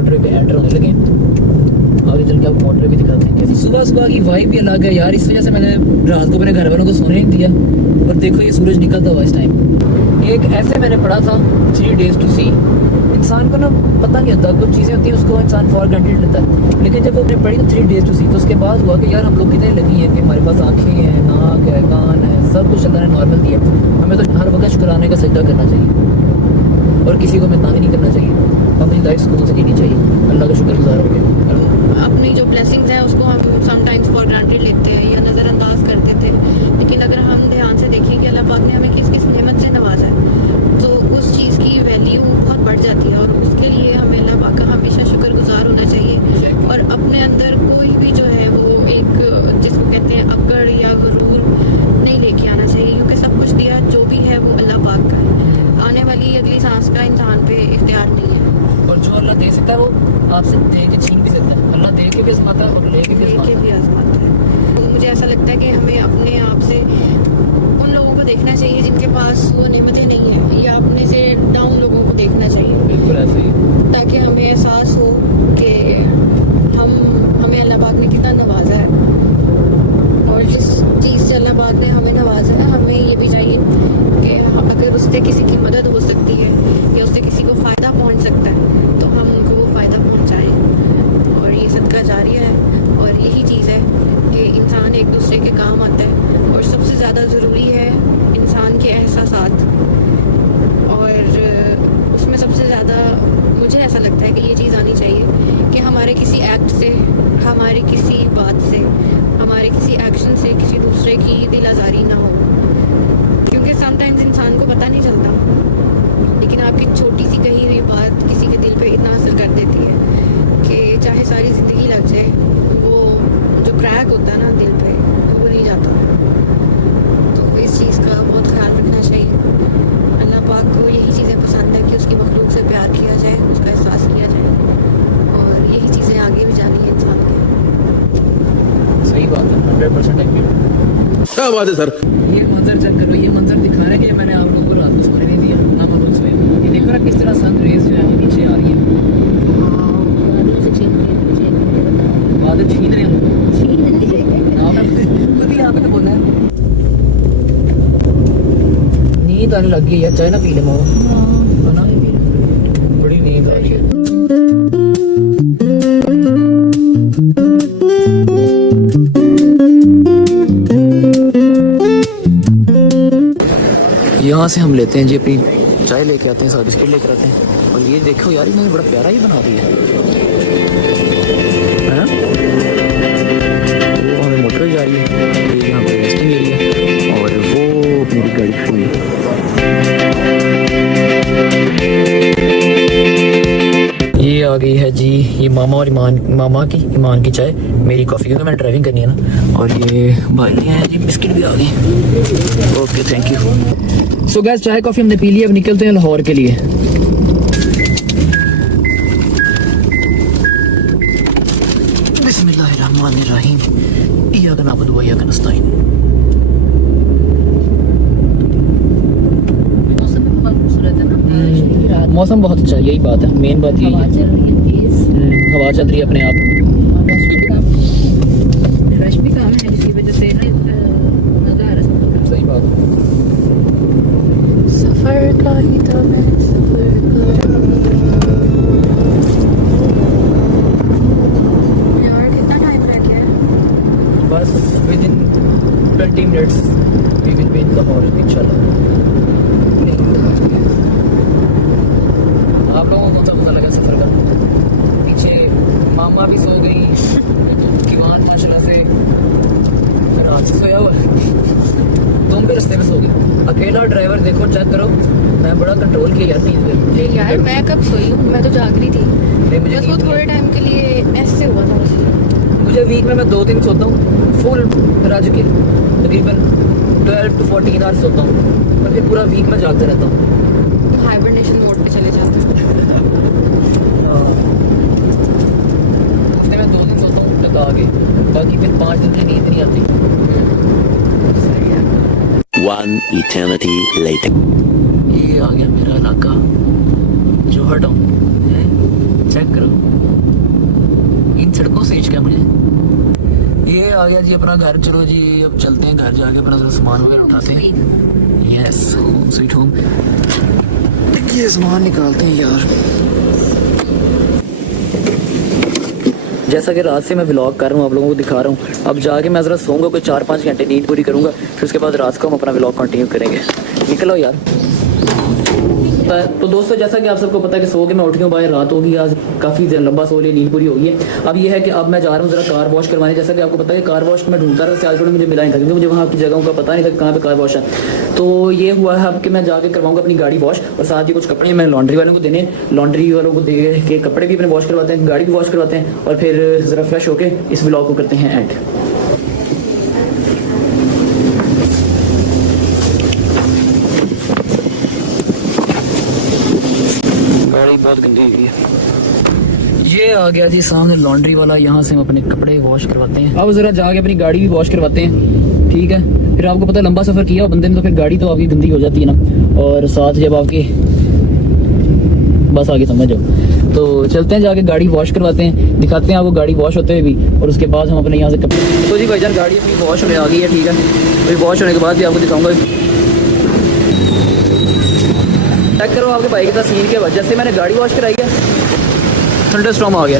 Motorway पे enter होने लगे। आगे चल के आपको मोटरवे भी दिखाते हैं कैसे। सुबह सुबह की वाइब भी अलग है यार, इस वजह से मैंने रात को अपने घर वालों को सोने नहीं दिया। और देखो ये सूरज निकलता हुआ इस टाइम। एक ऐसे मैंने पढ़ा था 3 days to see। इंसान को ना पता नहीं होता, कुछ चीज़ें होती हैं उसको इंसान फॉर ग्रांटेड लेता है, लेकिन जब वो अपने पढ़ी 3 days to see तो उसके बाद हुआ कि यार हम लोग कितने लगी हैं कि हमारे पास आँखें हैं, नाक है, कान है, सब कुछ अल्लाह ने नॉर्मल दिया। हमें तो हर वक्त शुक्राने का सजदा करना चाहिए और किसी को हमें तंग नहीं करना चाहिए। अपनी लाइफ सुकून से जीनी चाहिए, अल्लाह का शुक्रगुजार हो गया। अपनी जो ब्लेसिंग्स हैं उसको हम समटाइम्स फॉर ग्रांटेड लेते हैं या नज़रअंदाज कर देते हैं, लेकिन अगर हम ध्यान से देखें कि अल्लाह पाक ने हमें किस किस नेमत से नवाजा है तो उस चीज़ की वैल्यू बहुत बढ़ जाती है। और उसके लिए हमें अल्लाह पाक का हमेशा शुक्रगुजार होना चाहिए और अपने अंदर कोई भी जो है वो एक जिसको कहते हैं अकड़ या गुरूर नहीं लेके आना चाहिए, क्योंकि सब कुछ दिया जो भी है वो अल्लाह पाक का है। आने वाली अगली सांस का इंसान पे इख्तियार नहीं है, और जो अल्लाह दे सकता है वो आपसे दे के छीन भी सकता है। अल्लाह दे के भी आजमाता है और लेके भी आजमाता है। तो मुझे ऐसा लगता है कि हमें अपने आप से उन लोगों को देखना चाहिए जिनके पास वो नेमतें नहीं है, या अपने से डाउन लोगों को देखना चाहिए। बिल्कुल ऐसे ही, ताकि हमें एहसास हो कि हमें अल्लाह पाक ने कितना नवाजा है और जिस चीज़ से अल्लाह पाक ने हमें नवाजा है हमें ये भी चाहिए कि अगर उससे किसी की मदद हो सकती है या उससे किसी को फ़ायदा पहुंच सकता है तो हम उनको वो फ़ायदा पहुंचाएं। और ये सदका जारिया है और यही चीज़ है कि इंसान एक दूसरे के काम आता है। और सबसे ज़्यादा ज़रूरी है इंसान के एहसासात, और उसमें सबसे ज़्यादा मुझे ऐसा लगता है कि ये चीज़ आनी चाहिए कि हमारे किसी एक्ट से, हमारी किसी बात से, हमारे किसी एक्शन से किसी दूसरे की दिल आज़ारी ना हो, क्योंकि समटाइम्स इंसान को पता नहीं चलता लेकिन आपकी छोटी सी कही हुई बात किसी के दिल पे इतना असर कर देती है कि चाहे सारी ज़िंदगी लग जाए वो जो क्रैक होता है ना दिल पे वो नहीं जाता। तो इस चीज़ का बहुत ख्याल रखना चाहिए। अल्लाह पाक को यही चीज़ें पसंद है कि उसकी मखलूक से प्यार किया जाए, उसका एहसास किया जाए, और यही चीज़ें आगे भी जानी है इंसान के। सही बात है, 100% एग्री। क्या बात है सर। ये मंजर चेक करो, ये मंजर दिखा रहे हैं कि मैंने आप लोगों को रात को सोने नहीं दिया ना मतलब सोए। ये देखो ना किस तरह सन रेज जो है नीचे आ रही है, बादल छीन रहे हैं हमको। खुद ही यहाँ पे तो बोलना है। नींद आने लग गई यार, चाय ना पी ले माओ, है ना? बड़ी नींद आ रही है। यहाँ से हम लेते हैं जी अपनी चाय, लेके आते हैं, साथ बिस्किट लेकर आते हैं। और ये देखो यार इन्होंने बड़ा प्यारा ही बना दिया है ना? वो हमें मोटर जा रही है, ये यहाँ पे रेस्टिंग एरिया, और वो मेरी गाड़ी खड़ी है। ये आ गई है जी ये मामा और ईमान की चाय, मेरी कॉफ़ी, क्योंकि मैंने ड्राइविंग करनी है ना। और ये भाई है जी बिस्किट भी आ गई। Okay thank you. So guys चाय कॉफ़ी हमने पी ली, अब निकलते हैं लाहौर के लिए। बिस्मिल्लाहिर्रहमानिर्रहीम, इय्याका नअबुदु व इय्याका नस्तईन। मौसम बहुत अच्छा है, यही बात है, मेन बात यही है। हवा चल रही है अपने आप, रश भी कम है जिसकी वजह से मजा आ रहा है। सही बात है। सफर का ही था मैं सफर यार, कितना टाइम रह गया है? बस within 20 minutes we will be in Lahore इंशाल्लाह। आप लोगों को कौन सा मजा लगा सफर का? पीछे मामा भी सो गई, ईमान माशाल्लाह से रात से सोया हुआ, तुम भी रास्ते में सो गए। अकेला ड्राइवर देखो, चेक करो, मैं बड़ा कंट्रोल किया यार नींद में। यार मैं कब सोई हूँ, मैं तो जाग रही थी। बस वो थोड़े टाइम के लिए ऐसे हुआ था मुझे। वीक में मैं 2 दिन सोता हूँ फुल रज के, तकरीबन 12 to 14 आवर्स सोता हूँ, और फिर पूरा वीक में जागते रहता हूँ। हाइबरनेशन मोड पे चले जाते हैं। हफ्ते में 2 दिन सोता हूँ लगा के, बाकी फिर 5 दिन की नींद नहीं आती। One eternity later. ये आ गया मेरा इलाका, जोहर टाउन, चेक करो। आ गया जी अपना घर। चलो जी अब चलते हैं घर, जाके अपना थोड़ा सामान वगैरह उठाते हैं। Yes, home sweet home. ये सामान निकालते हैं यार। जैसा कि रात से मैं व्लॉग कर रहा हूँ, आप लोगों को दिखा रहा हूँ। अब जाके मैं ज़रा सोऊंगा, कोई 4-5 घंटे नींद पूरी करूँगा, फिर उसके बाद रात को हम अपना व्लॉग कंटिन्यू करेंगे। निकलो यार। तो दोस्तों जैसा कि आप सबको पता है कि सो के मैं उठ गया हूँ, बाहर रात होगी, आज काफ़ी लंबा सो लिया, नींद पूरी हो गई है। अब ये है कि अब मैं जा रहा हूँ ज़रा कार वॉश करवाने। जैसा कि आपको पता है कि कार वॉश मैं ढूंढता रहा, सियालकोट में मुझे मिला नहीं था, क्योंकि मुझे वहाँ की जगहों का पता नहीं था कहाँ पे कार वॉश है। तो ये हुआ है अब कि मैं जाके करवाऊंगा अपनी गाड़ी वॉश, और साथ ही कुछ कपड़े मैं लॉन्ड्री वालों को देने, लॉन्ड्री वालों को दे के कपड़े भी अपने वॉश करवाते हैं, गाड़ी भी वॉश करवाते हैं, और फिर ज़रा फ्रेश होके इस ब्लॉग को करते हैं एंड। गाड़ी बहुत गंदी हुई है। ये आ गया जी सामने लॉन्ड्री वाला, यहाँ से हम अपने कपड़े वॉश करवाते हैं। अब जरा जाके अपनी गाड़ी भी वॉश करवाते हैं, ठीक है। फिर आपको पता है लंबा सफ़र किया बंदे ने तो फिर गाड़ी तो आपकी गंदी हो जाती है ना, और साथ जब आपकी बस आगे समझ जाओ। तो चलते हैं जाके गाड़ी वॉश करवाते हैं, दिखाते हैं आपको गाड़ी वॉश होते हुए भी, और उसके बाद हम अपने यहाँ से कपड़े। तो जी भाईजान गाड़ी अपनी वॉश होने आ गई है, ठीक है। फिर वॉश होने के बाद भी आपको दिखाऊंगा। चेक करो आपके भाई के साथ सीन के बाद, जैसे मैंने गाड़ी वॉश कराई है थंडरस्टॉर्म आ गया।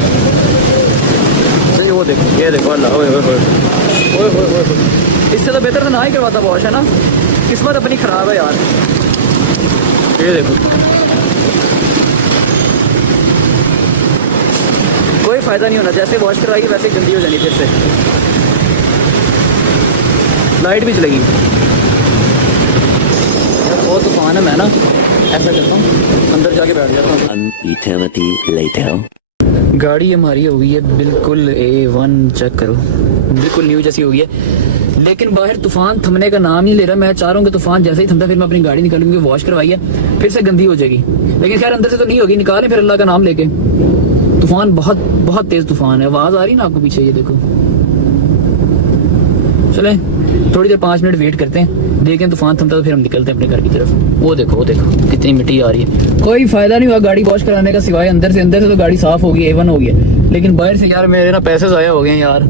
वो देखो, ये देखो, अल्लाह, ओए ओए ओए ओए ओए ओए। इससे तो बेहतर तो ना ही करवाता वॉश, है ना। किस्मत अपनी ख़राब है यार। ये देखो, कोई फ़ायदा नहीं होना, जैसे वॉश करवाई वैसे गंदी हो जानी फिर से। लाइट भी चलेगी। बहुत तूफान है, मैं ना ऐसा करता हूँ अंदर जाके बैठ जाता हूँ। One eternity later. गाड़ी हमारी हो गई है बिल्कुल A1, चेक करो, बिल्कुल न्यू जैसी हो गई है। लेकिन बाहर तूफान थमने का नाम नहीं ले रहा। मैं चाह रहा हूँ कि तूफान जैसे ही थमता फिर मैं अपनी गाड़ी निकालूंगी, वॉश करवाई है, फिर से गंदी हो जाएगी। लेकिन खैर अंदर से तो नहीं होगी, निकालें फिर अल्लाह का नाम लेके। तूफान बहुत बहुत तेज़ तूफान है। आवाज़ आ रही ना आपको पीछे, ये देखो। चलें थोड़ी देर 5 मिनट वेट करते हैं, देखें तूफान थमता तो फिर हम निकलते हैं अपने घर की तरफ। वो देखो कितनी मिट्टी आ रही है। कोई फायदा नहीं हुआ गाड़ी वॉश कराने का, सिवाय अंदर से तो गाड़ी साफ होगी, A1 हो गई है। लेकिन बाहर से यार मेरे ना पैसे ज़ाया हो गए हैं यार।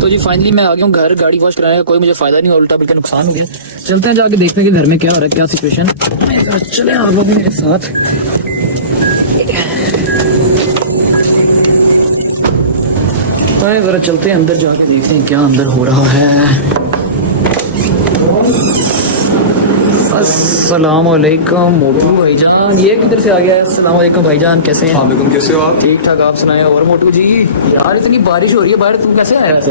तो जी फाइनली मैं आ गया हूँ घर। गाड़ी वॉश कराने का कोई मुझे फायदा नहीं हुआ, उल्टा बल्कि नुकसान हो गया। चलते हैं जाके देखते हैं कि घर में क्या हो रहा है, क्या सिचुएशन। चले आप लोग भी मेरे साथ। जरा चलते हैं अंदर, जाके देखते हैं क्या अंदर हो रहा है। अस्सलाम वालेकुम मोटू भाईजान, ये किधर से आ गया है? अस्सलाम वालेकुम भाईजान, कैसे हैं? वालेकुम, कैसे हो आप? ठीक ठाक, आप सुनाए? और मोटू जी यार इतनी बारिश हो रही है बाहर, तू कैसे आया वैसे?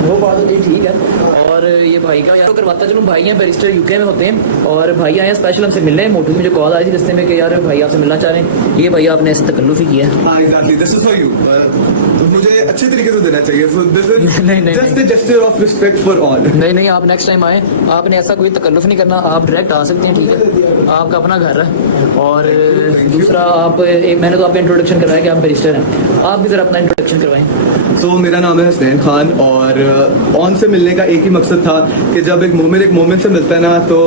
वो बात तो ठीक है। और ये भाई का यार करवाता चलूँ, भाई हैं बैरिस्टर यूके में होते हैं, और भाई आए हैं स्पेशल हमसे मिलने। मोटू की मुझे कॉल आई थी रस्ते में कि यार भाई आपसे मिलना चाह रहे हैं। ये भाई आपने ऐसे तकल्लुफ़ ही किया है। हाँ exactly, this is for you. मुझे अच्छे तरीके से देना चाहिए, सो दिस इज नहीं, just a gesture of respect for all. नहीं, आप नेक्स्ट टाइम आए, आपने ऐसा कोई तकल्लुफ़ नहीं करना, आप डायरेक्ट आ सकते हैं, ठीक है। आपका अपना घर है। और दूसरा आप मैंने तो आपका इंट्रोडक्शन कराया कि आप बैरिस्टर हैं, आप भी ज़रा अपना इंट्रोडक्शन करवाएं। सो मेरा नाम है हसनैन खान, और ऑन से मिलने का एक ही मकसद था कि जब एक मोमेंट से मिलता है ना तो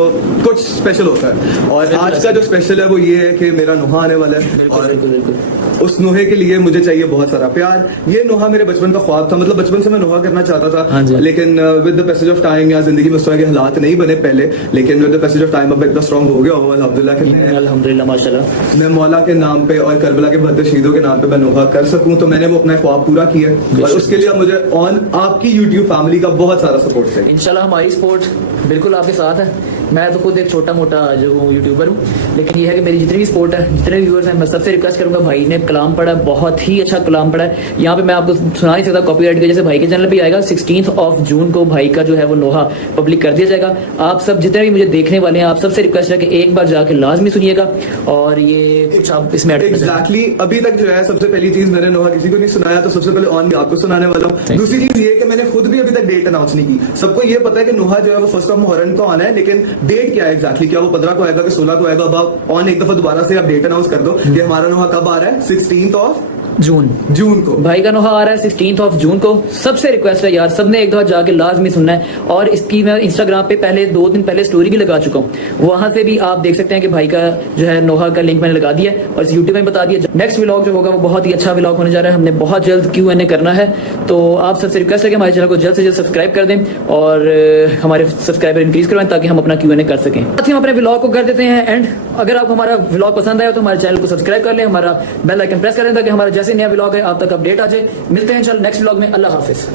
कुछ स्पेशल होता है। और आज का जो स्पेशल है वो ये है कि मेरा नुहा आने वाला है, और बिल्कुल। उस नुहे के लिए मुझे चाहिए बहुत सारा प्यार। ये नुहा मेरे बचपन का ख्वाब था, मतलब बचपन से मैं नुहा करना चाहता हाँ था, लेकिन with the passage of time या जिंदगी में उस तरह के हालात नहीं बने पहले, लेकिन with the passage of time अब इतना स्ट्रॉन्ग हो गया हुआ अल्हम्दुलिल्लाह माशाल्लाह। मैं मौला के नाम पे और करबला के बहत्तर शहीदों के नाम पे मैं नुहा कर सकूं, तो मैंने वो अपना ख्वाब पूरा किया, और उसके लिए मुझे ऑन आपकी यूट्यूब फैमिली का बहुत सारा सपोर्ट चाहिए। इंशाल्लाह हमारी सपोर्ट बिल्कुल आपके साथ है। मैं तो खुद एक छोटा मोटा जो यूट्यूबर हूँ, लेकिन ये है कि मेरी जितनी भी सपोर्ट है, जितने भी व्यूअर्स हैं, मैं सबसे रिक्वेस्ट करूंगा, भाई ने कलाम पढ़ा, बहुत ही अच्छा कलाम पढ़ा है। यहाँ पे मैं आपको सुना नहीं सकता कॉपीराइट की वजह से। भाई के चैनल पे आएगा 16 जून को भाई का जो है वो नोहा पब्लिक कर दिया जाएगा। आप सब जितने भी मुझे देखने वाले हैं, आप सबसे रिक्वेस्ट है कि एक बार जाके लाजमी सुनिएगा, और ये कुछ आप इसमें एग्जैक्टली अभी तक जो है सबसे पहली चीज मैंने नोहा किसी को नहीं सुनाया, तो सबसे पहले ऑन आपको सुनाने वाला हूँ। दूसरी चीज ये कि मैंने खुद भी अभी तक डेट अनाउंस नहीं की। सबको ये पता है कि नोहा जो है वो 1 मुहर्रम को आना है, लेकिन डेट क्या है एग्जैक्टली, क्या वो 15 को आएगा कि 16 को आएगा? अब आप ऑन एक दफा दोबारा से आप डेट अनाउंस कर दो कि हमारा नोहा कब आ रहा है। 16 जून को भाई का नोहा आ रहा है 16 जून को। सबसे रिक्वेस्ट है यार, सबने एक दफा जाके लाजमी सुनना है। और इसकी मैं इंस्टाग्राम पे पहले 2 दिन पहले स्टोरी भी लगा चुका हूँ, वहां से भी आप देख सकते हैं कि भाई का जो है नोहा का लिंक मैंने लगा दिया है और इस यूट्यूब में बता दिया। नेक्स्ट व्लॉग जो होगा वो बहुत ही अच्छा व्लॉग होने जा रहा है। हमने बहुत जल्द Q&A करना है, तो आप सबसे रिक्वेस्ट है कि हमारे चैनल को जल्द से जल्द सब्सक्राइब कर दें और हमारे सब्सक्राइबर इंक्रीज करवाएं ताकि हम अपना Q&A कर सकें। साथ ही हम अपने व्लॉग को कर देते हैं एंड। अगर आपको हमारा व्लॉग पसंद आया तो हमारे चैनल को सब्सक्राइब कर लें, हमारा बेल आइकन प्रेस करें ताकि हमारा जैसे नया व्लॉग है आप तक अपडेट आ जाए। मिलते हैं चल नेक्स्ट व्लॉग में। अल्लाह हाफिज।